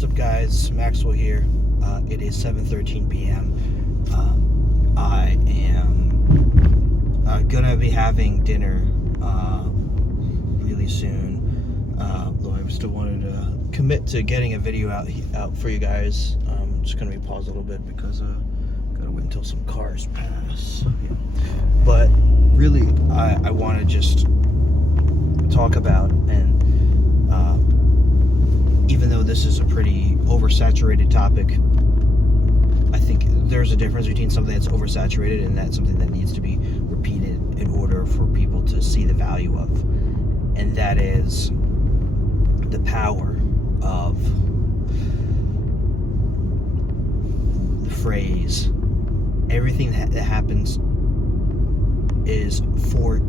What's up, guys? Maxwell here. It is 7:13 p.m. I am gonna be having dinner really soon. Though I still wanted to commit to getting a video out for you guys. I'm just gonna be paused a little bit because gotta wait until some cars pass. Yeah. But really, I want to just talk about, and even though this is a pretty oversaturated topic, I think there's a difference between something that's oversaturated and that's something that needs to be repeated in order for people to see the value of. And that is the power of the phrase, everything that happens is for,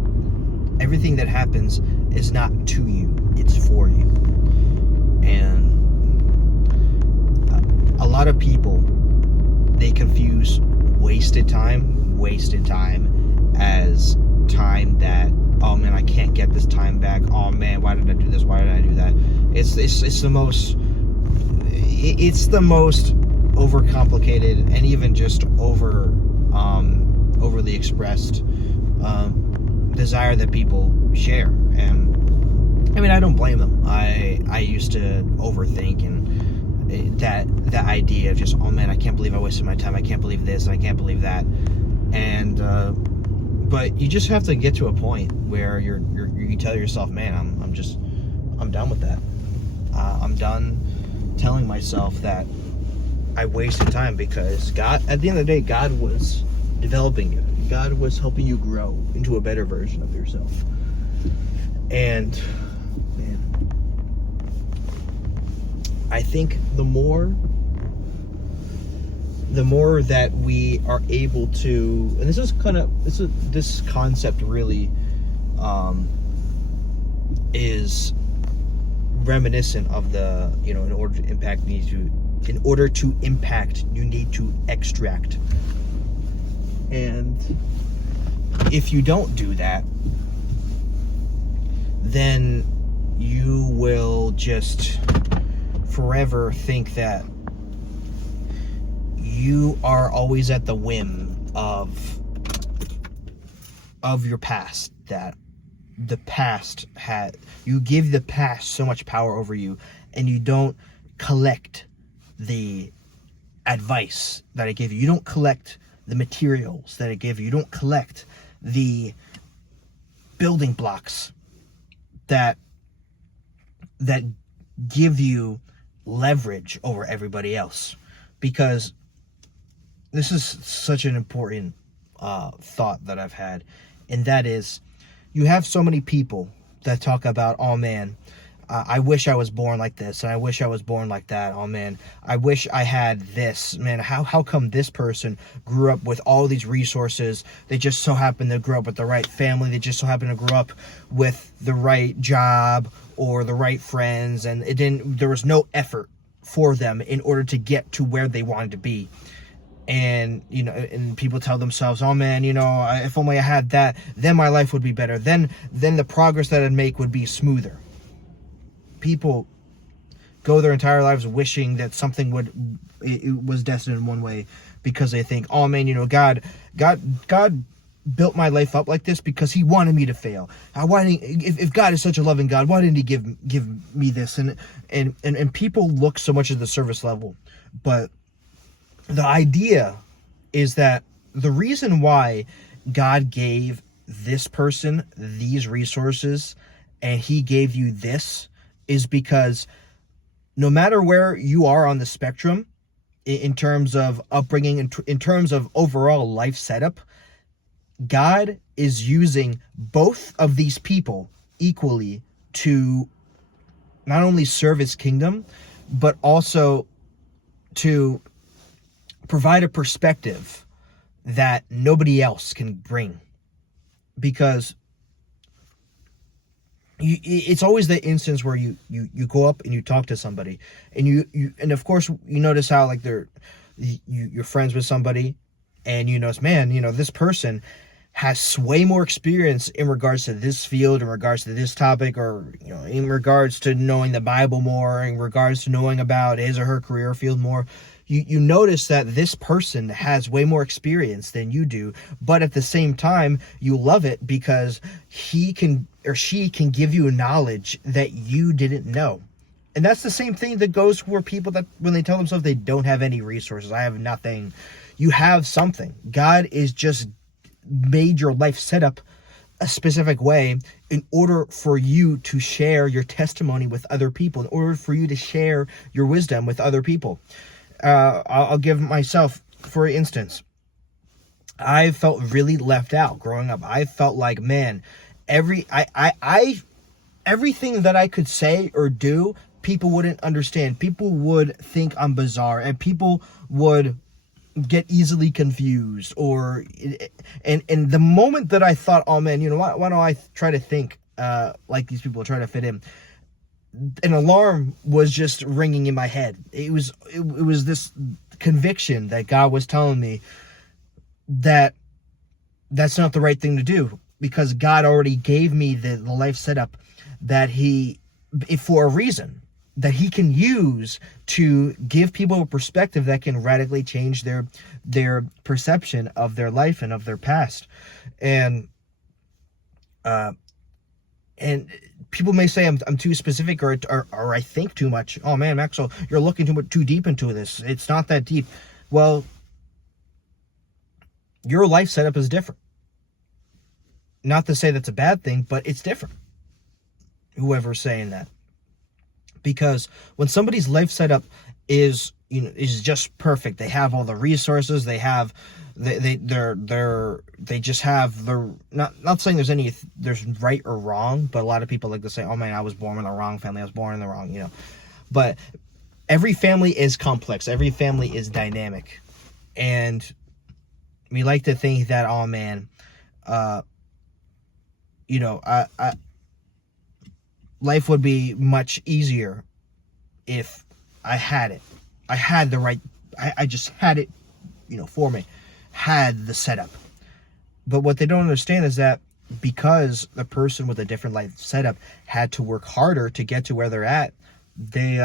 everything that happens is not to you, it's for you. And a lot of people, they confuse wasted time as time that, oh man, I can't get this time back. Oh man, why did I do this? Why did I do that? It's the most overcomplicated and even just overly expressed desire that people share. And I mean, I don't blame them. I used to overthink, and that idea of just, oh man, I can't believe I wasted my time. I can't believe this, and I can't believe that. And but you just have to get to a point where you tell yourself, man, I'm done with that. I'm done telling myself that I wasted time, because God, at the end of the day, God was developing you. God was helping you grow into a better version of yourself. And man, I think the more that we are able to, and this concept really is reminiscent of the, in order to impact, you need to extract. And if you don't do that, then you will just forever think that you are always at the whim of your past, that the past you give the past so much power over you, and you don't collect the advice that it gave you. You don't collect the materials that it gave you. You don't collect the building blocks that give you leverage over everybody else. Because this is such an important thought that I've had, and that is, you have so many people that talk about, oh man, I wish I was born like this, and I wish I was born like that. Oh man, I wish I had this. Man, how come this person grew up with all these resources? They just so happen to grow up with the right family. They just so happen to grow up with the right job or the right friends, and there was no effort for them in order to get to where they wanted to be. And and people tell themselves, oh man, if only I had that, then my life would be better. Then the progress that I'd make would be smoother. People go their entire lives wishing that something was destined in one way, because they think, oh man, God built my life up like this because he wanted me to fail. If God is such a loving God, why didn't he give me this? And people look so much at the surface level, but the idea is that the reason why God gave this person these resources and he gave you this is because no matter where you are on the spectrum in terms of upbringing, in terms of overall life setup, God is using both of these people equally to not only serve his kingdom, but also to provide a perspective that nobody else can bring. Because it's always the instance where you go up and you talk to somebody, and and of course you notice how, like, you're friends with somebody, and you notice, man, this person, has way more experience in regards to this field, in regards to this topic, or in regards to knowing the Bible more, in regards to knowing about his or her career field more, you notice that this person has way more experience than you do, but at the same time you love it because he can or she can give you knowledge that you didn't know. And that's the same thing that goes for people that when they tell themselves they don't have any resources, I have nothing. You have something. God is just made your life set up a specific way in order for you to share your testimony with other people, in order for you to share your wisdom with other people. I'll give myself, for instance, I felt really left out growing up. I felt like, man, everything that I could say or do, people wouldn't understand. People would think I'm bizarre, and people would get easily confused, and the moment that I thought, oh man, why don't I try to think like these people, try to fit in, an alarm was just ringing in my head. It was this conviction that God was telling me that that's not the right thing to do, because God already gave me the life setup that for a reason, that he can use to give people a perspective that can radically change their perception of their life and of their past. And people may say I'm too specific, or I think too much. Oh man, Maxwell, you're looking too deep into this. It's not that deep. Well, your life setup is different. Not to say that's a bad thing, but it's different. Whoever's saying that. Because when somebody's life setup is just perfect, they have all the resources, they just have the, not saying there's right or wrong, but a lot of people like to say, oh man, I was born in the wrong family, I was born in the wrong, but every family is complex, every family is dynamic, and we like to think that, oh man, life would be much easier if I had it. I had the right, I just had it, for me, had the setup. But what they don't understand is that because the person with a different life setup had to work harder to get to where they're at, they,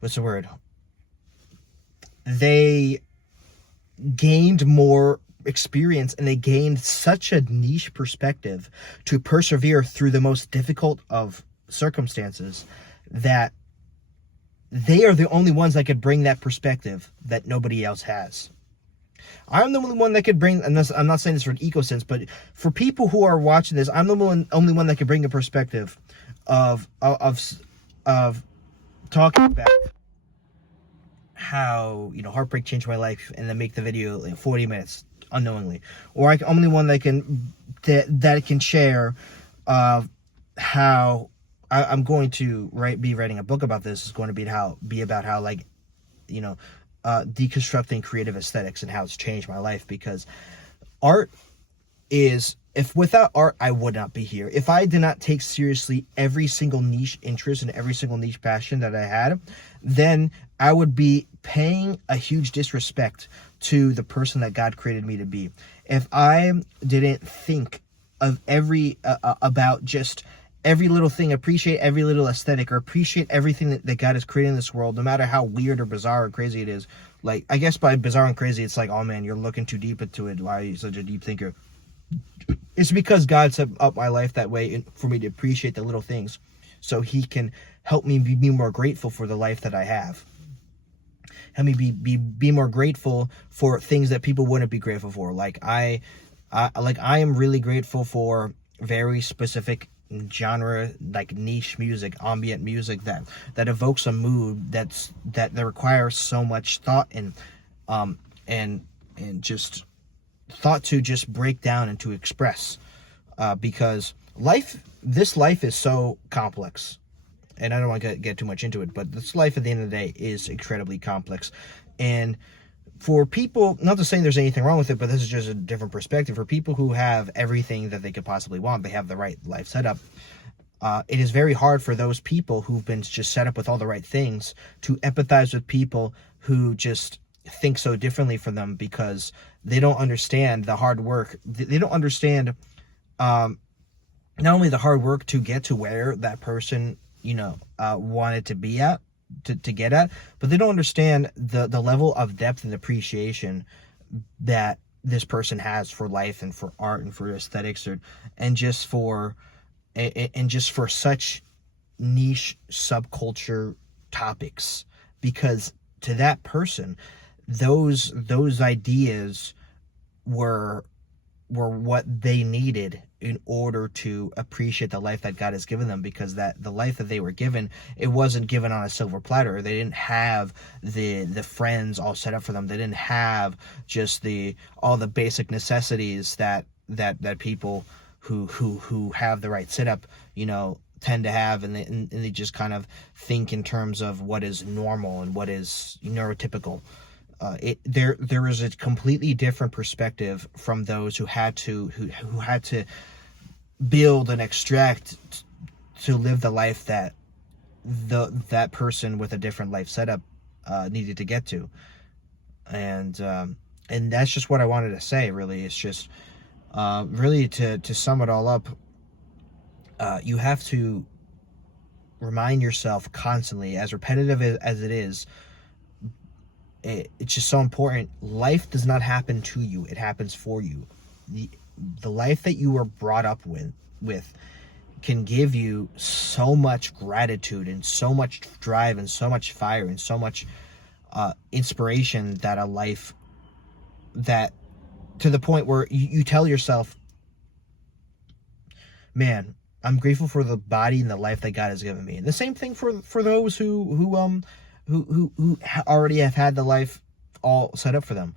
what's the word? They gained more experience, and they gained such a niche perspective to persevere through the most difficult of circumstances, that they are the only ones that could bring that perspective that nobody else has. I'm the only one that could bring, and I'm not saying this for an eco sense, but for people who are watching this, I'm the only one that could bring a perspective of talking about how heartbreak changed my life, and then make the video like 40 minutes unknowingly. Or I'm the only one that can share how I'm going to be writing a book about this. It's going to be about how deconstructing creative aesthetics and how it's changed my life, because art is, if without art I would not be here. If I did not take seriously every single niche interest and every single niche passion that I had, then I would be paying a huge disrespect to the person that God created me to be. If I didn't think of about just every little thing, appreciate every little aesthetic, or appreciate everything that God has created in this world, no matter how weird or bizarre or crazy it is. Like, I guess by bizarre and crazy, it's like, oh man, you're looking too deep into it. Why are you such a deep thinker? It's because God set up my life that way for me to appreciate the little things, so he can help me be more grateful for the life that I have. Help me be more grateful for things that people wouldn't be grateful for. Like I am really grateful for very specific genre, like niche music, ambient music that evokes a mood that requires so much thought and just thought to just break down and to express, because this life is so complex. And I don't want to get too much into it, but this life at the end of the day is incredibly complex. And for people, not to say there's anything wrong with it, but this is just a different perspective. For people who have everything that they could possibly want, they have the right life setup, it is very hard for those people who've been just set up with all the right things to empathize with people who just think so differently from them, because they don't understand the hard work. They don't understand um, not only the hard work to get to where that person, wanted to be at, to get at, but they don't understand the level of depth and appreciation that this person has for life and for art and for aesthetics, and just for and just for such niche subculture topics, because to that person, those ideas were what they needed in order to appreciate the life that God has given them, because that the life that they were given, it wasn't given on a silver platter. They didn't have the friends all set up for them. They didn't have just all the basic necessities that people who have the right setup, tend to have, and they just kind of think in terms of what is normal and what is neurotypical. There is a completely different perspective from those who had to build and extract to live the life that that person with a different life setup needed to get to. And that's just what I wanted to say. Really, it's just really to sum it all up. You have to remind yourself constantly, as repetitive as it is, it's just so important. Life does not happen to you, it happens for you. The life that you were brought up with can give you so much gratitude and so much drive and so much fire and so much inspiration, that a life that, to the point where you tell yourself, man, I'm grateful for the body and the life that God has given me. And the same thing for those who already have had the life all set up for them.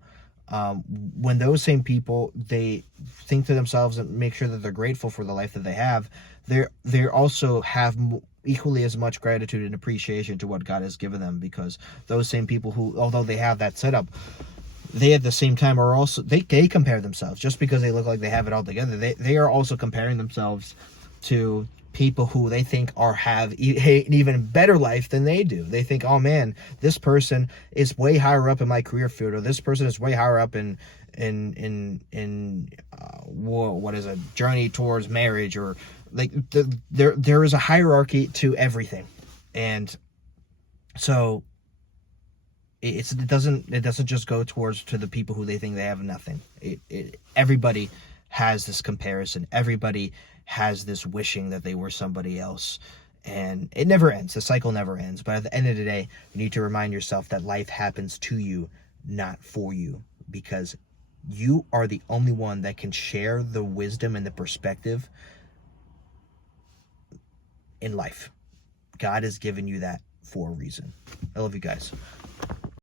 When those same people, they think to themselves and make sure that they're grateful for the life that they have, they also have equally as much gratitude and appreciation to what God has given them, because those same people who, although they have that setup, they at the same time are also, they compare themselves. Just because they look like they have it all together, they are also comparing themselves to people who they think have an even better life than they do. They think, oh man, this person is way higher up in my career field, or this person is way higher up in what is a journey towards marriage, or like there is a hierarchy to everything. And so it doesn't just go to the people who they think they have nothing. Everybody has this comparison. Everybody has this wishing that they were somebody else, and it never ends. The cycle never ends. But at the end of the day, you need to remind yourself that life happens to you, not for you, because you are the only one that can share the wisdom and the perspective in life. God has given you that for a reason. I love you guys.